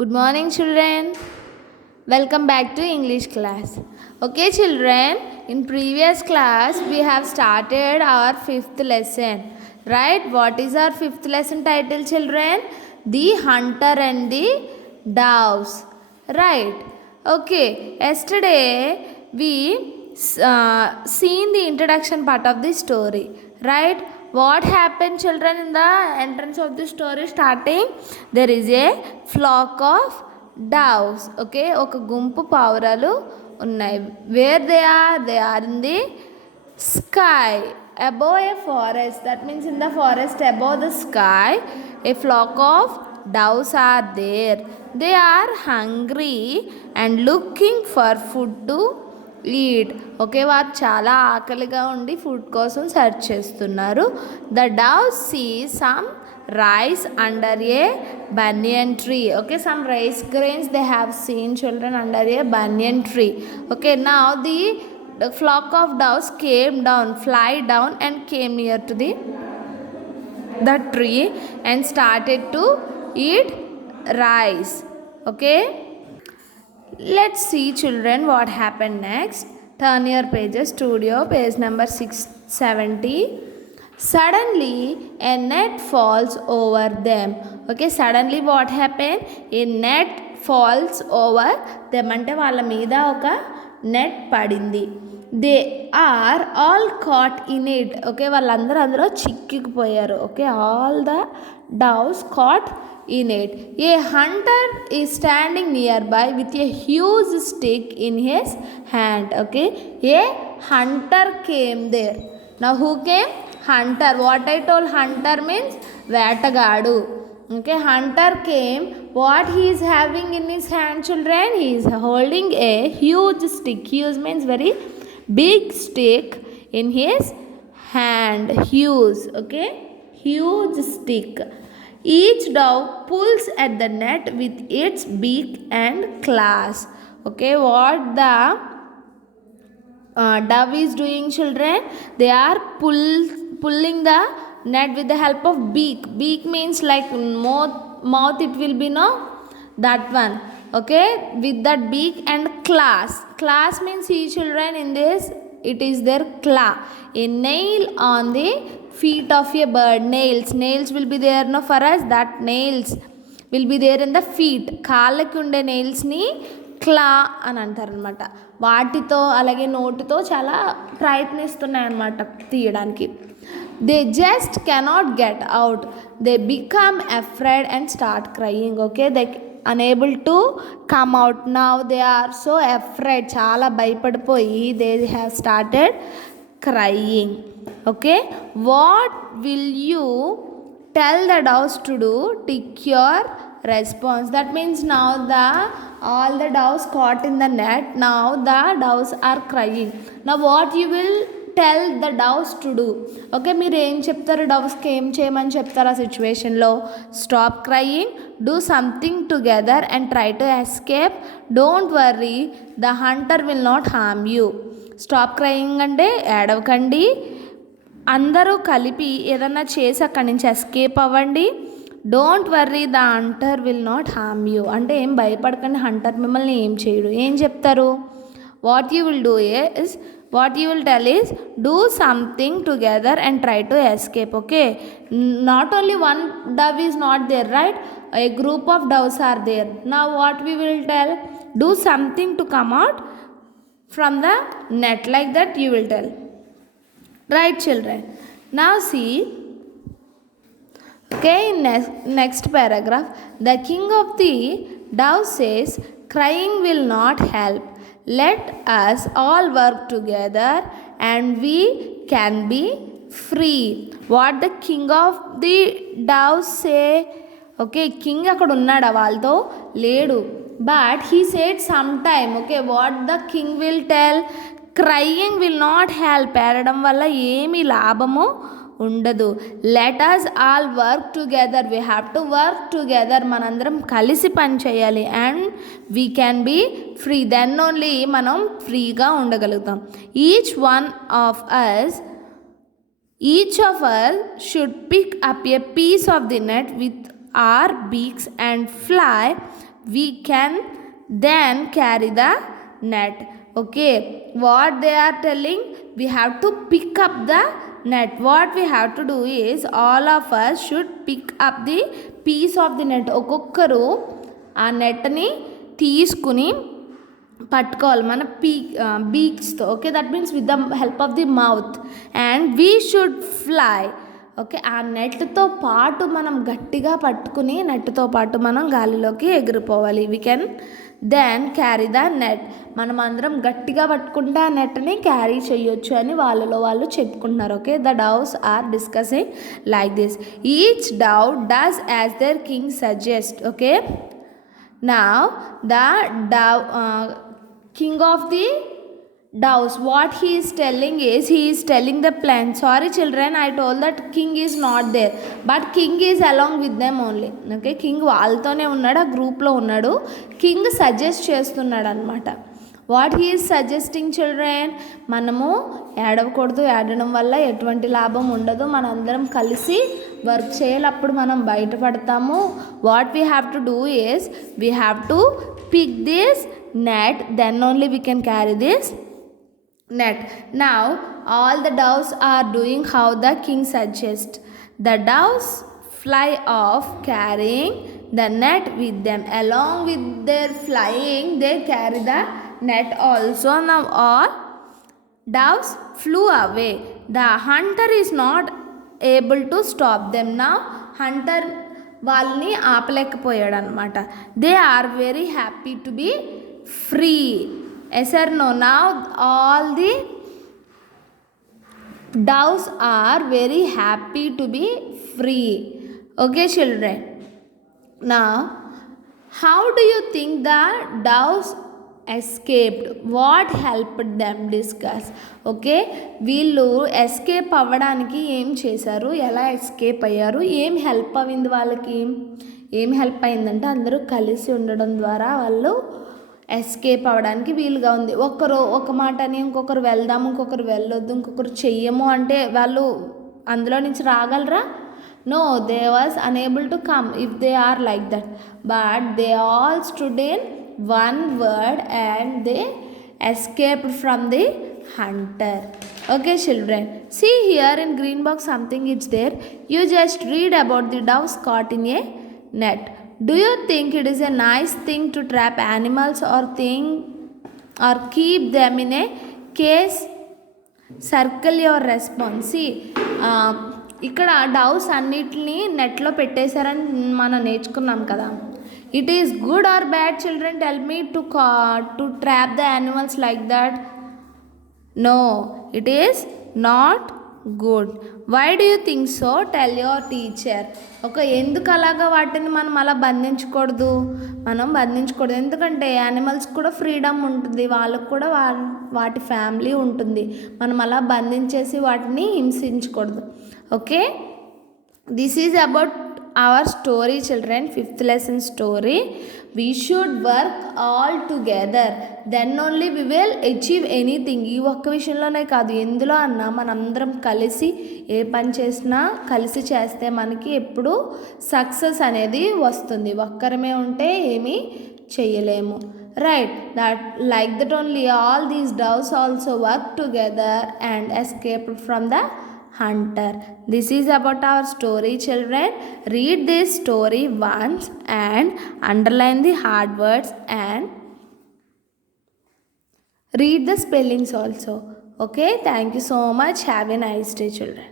Good morning, children. Welcome back to English class. Okay, children, in previous class we have started our fifth lesson. Right? What is our fifth lesson title, children? The Hunter and the Doves. Right? Okay, yesterday we seen the introduction part of the story. Right? What happened, children, in the entrance of the story starting? There is a flock of doves. Okay, ఒక గుంపు పావురాలు ఉన్నాయి. Where they are in the sky above a forest. That means in the forest above the sky a flock of doves are there. They are hungry and looking for food to eat. Okay, వారు చాలా ఆకలిగా ఉండి food కోసం search చేస్తున్నారు. The dove see some rice under a banyan tree. Okay, some rice grains they have seen, children, under a banyan tree. Okay, now the flock of doves fly down and came near to the tree and started to eat rice. Okay, let's see, children, what happened next. Turn your pages, studio page number 670. Suddenly a net falls over them. Okay, suddenly what happened? A net falls over them అంటే వాళ్ళ మీద ఒక net పడింది. They are all caught in it. Okay, వాళ్ళందరూ అందులో చిక్కిపోయారు. Okay, all the doves caught in it. A hunter is standing nearby with a huge stick in his hand. Okay, a hunter came there. Now who came? Hunter. What I told, hunter means వేటగాడు. Okay, hunter came. What he is having in his hand, children? He is holding a huge stick. Huge means very big stick in his hand. Huge. Okay, huge stick. Each dove pulls at the net with its beak and claws. Okay, what the dove is doing, children? They are pulling the net with the help of beak. Beak means like mouth it will be, no, that one. Okay, with that beak and claws. Claws means, see, children, in this it is their claw, a nail on the feet of a bird. Nails will be there, no, for us. That nails will be there in the feet. కాళ్ళకి ఉండే నెయిల్స్ని క్లా అని అంటారు అనమాట. వాటితో అలాగే నోటితో చాలా ప్రయత్నిస్తున్నాయి అన్నమాట తీయడానికి. They just cannot get out. They become afraid and start crying. Okay, they unable to come out. Now they are so afraid, చాలా భయపడిపోయి they have started crying. Okay, what will you tell the doves to do? Tick your response. That means now all the doves caught in the net, now the doves are crying. Now what you will tell the doves to do? Okay, మీరు ఏం చెప్తారు? డవ్స్కి ఏం చేయమని చెప్తారు ఆ సిచ్యువేషన్లో? Stop crying, do something together and try to escape, don't worry, the Hunter will not harm you. Stop crying అంటే ఏడవకండి, అందరూ కలిపి ఏదన్నా చేసి అక్కడి నుంచి ఎస్కేప్ అవ్వండి. Don't worry, the Hunter will not harm you అంటే ఏం భయపడకండి, హంటర్ మిమ్మల్ని ఏం చేయడు. ఏం చెప్తారు? What you will do is, what you will tell is, do something together and try to escape. Okay, not only one dove is not there, right? A group of doves are there. Now what we will tell? Do something to come out from the net. Like that you will tell, right, children? Now see, okay, next paragraph, the king of the doves says, crying will not help. Let us all work together and we can be free. What the king of the doves say? Okay, king అక్కడ ఉన్నాడా? వాళ్ళతో లేడు, but he said sometime. Okay, what the king will tell? Crying will not help. ఏడడం వల్ల ఏమీ లాభము ఉండదు. Let us all work together. We have to work together. మనందరం కలిసి పని చేయాలి. And we can be free. Then only మనం ఫ్రీగా ఉండగలుగుతాం. Each of us should pick up a piece of the net with our beaks and fly we can then carry the net. Okay, what they are telling, we have to pick up the net. What we have to do is all of us should pick up the piece of the net. ఒక్కొక్కరు ఆ నెట్ని తీసుకుని పట్టుకోవాలి మన బీక్స్తో. Okay, that means with the help of the mouth, and we should fly. Okay, ఆ నెట్తో పాటు మనం గట్టిగా పట్టుకుని నెట్తో పాటు మనం గాలిలోకి ఎగిరిపోవాలి. We can then carry the net. మనం అందరం గట్టిగా పట్టుకుంటే ఆ నెట్ని క్యారీ చేయొచ్చు అని వాళ్ళలో వాళ్ళు చెప్పుకుంటున్నారు. Okay, the doves are discussing like this. Each dove does as their king suggest. Okay, now the dove king of the doves, what he is telling is, he is telling the plan. Sorry children, I told that king is not there, but king is along with them only. Okay, king వాళ్ళతోనే ఉన్నాడు, ఆ గ్రూప్లో ఉన్నాడు. King suggest చేస్తున్నాడు అనమాట. What he is suggesting children, మనము ఏడవకూడదు, ఏడడం వల్ల ఎటువంటి లాభం ఉండదు, మనందరం కలిసి వర్క్ చేయాలి, అప్పుడు మనం బయటపడతాము. What we have to do is, we have to pick this net, then only we can carry this net. Now all the doves are doing how the king suggests. The doves fly off carrying the net with them. Along with their flying, they carry the net also. Now all doves flew away. The hunter is not able to stop them. Now hunter వాళ్ళని ఆపలేకపోయాడు అనమాట. They are very happy to be free. Yes or no? Now all the doves are very happy to be free. Okay children, now how do you think the doves escaped? What helped them? Discuss. Okay, వీళ్ళు ఎస్కేప్ అవ్వడానికి ఏం చేశారు, ఎలా ఎస్కేప్ అయ్యారు, ఏం హెల్ప్ అయింది వాళ్ళకి? ఏం హెల్ప్ అయిందంటే అందరూ కలిసి ఉండడం ద్వారా వాళ్ళు ఎస్కేప్ అవ్వడానికి వీలుగా ఉంది. ఒకరు ఒక మాటని, ఇంకొకరు వెళ్దాము, ఇంకొకరు వెళ్ళొద్దు, ఇంకొకరు చెయ్యము అంటే వాళ్ళు అందులో నుంచి రాగలరా? No, they was unable to come if they are like that, but they all stood in one word and they escaped from the hunter. Okay children, see here in green box something is there. You just read about the doves caught in a net. Do you think it is a nice thing to trap animals or keep them in a cage? Circle your response. See, ఇక్కడ doves అన్నిటిని నెట్లో పెట్టేశారని మనం నేర్చుకున్నాం కదా. It is good or bad children? Tell me to trap the animals like that. No, it is not good. Why do you think so? Tell your teacher. ఎందుకు అలాగా వాటిని మనం అలా బంధించకూడదు? ఎందుకంటే యానిమల్స్ కూడా ఫ్రీడమ్ ఉంటుంది, వాళ్ళకు కూడా వాటి ఫ్యామిలీ ఉంటుంది. మనం అలా బంధించేసి వాటిని హింసించకూడదు. Okay, this is about our story children, 5th lesson story. We should work all together, then only we will achieve anything. ఈ ఒక్క విషయంలోనే కాదు, ఎందులో అన్నా మనందరం కలిసి ఏ పని చేసినా కలిసి చేస్తే మనకి ఎప్పుడు సక్సెస్ అనేది వస్తుంది. ఒక్కరమే ఉంటే ఏమీ చేయలేము. Right, that like that only all these doves also work together and escaped from the hunter. This is about our story children. Read this story once and underline the hard words and read the spellings also. Okay, thank you so much. Have a nice day children.